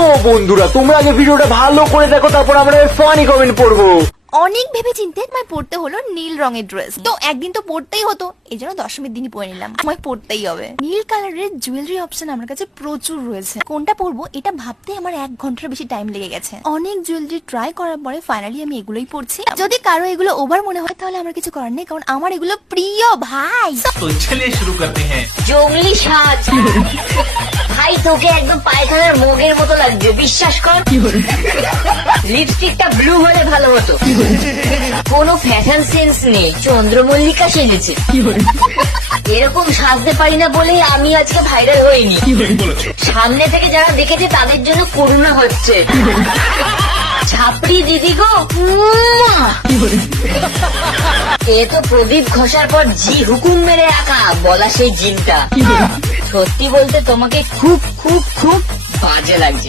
তো বন্ধুরা, তোমরা আগে ভিডিওটা ভালো করে দেখো, তারপর আমরা ফানি কমেন্ট পড়বো। অনেক ভেবে চিন্তে আমায় পড়তে হলো নীল রঙের ড্রেস। তো একদিন তো পড়তেই হতো, এই জন্য দশমীর দিনই পরে নিলাম। আমায় পড়তেই হবে। নীল কালারের জুয়েলারি অপশন আমার কাছে প্রচুর রয়েছে। কোনটা পরবো এটা ভাবতে আমার 1 ঘন্টার বেশি টাইম লেগে গেছে। অনেক জুয়েলারি ট্রাই করার পরে ফাইনালি আমি এগুলোই পরছি। যদি কারো এগুলো ওভার মনে হয় তাহলে আমার কিছু করার নেই, কারণ আমার এগুলো প্রিয় ভাই। তো চলিয়ে শুরু করতে হ্যাঁ। জঙ্গলি সাজ ভাই, তোকে একদম পায়খানার মগের মতো লাগছে, বিশ্বাস কর। লিপস্টিকটা ব্লু হলে ভালো হতো। কোনো ফ্যাশন সেন্স নেই, চন্দ্রমল্লিকা সেজেছে। এরকম সাজতে পারি না বলেই আমি আজকে ভাইরাল হইনি। সামনে থেকে যারা দেখেছে তাদের জন্য করুণা হচ্ছে। ছাপড়ি দিদি গো, এ তো প্রদীপ ঘষার পর জি হুকুম মেরে আঁকা বলা সেই জিনটা। সত্যি বলতে তোমাকে খুব খুব খুব বাজে লাগছে।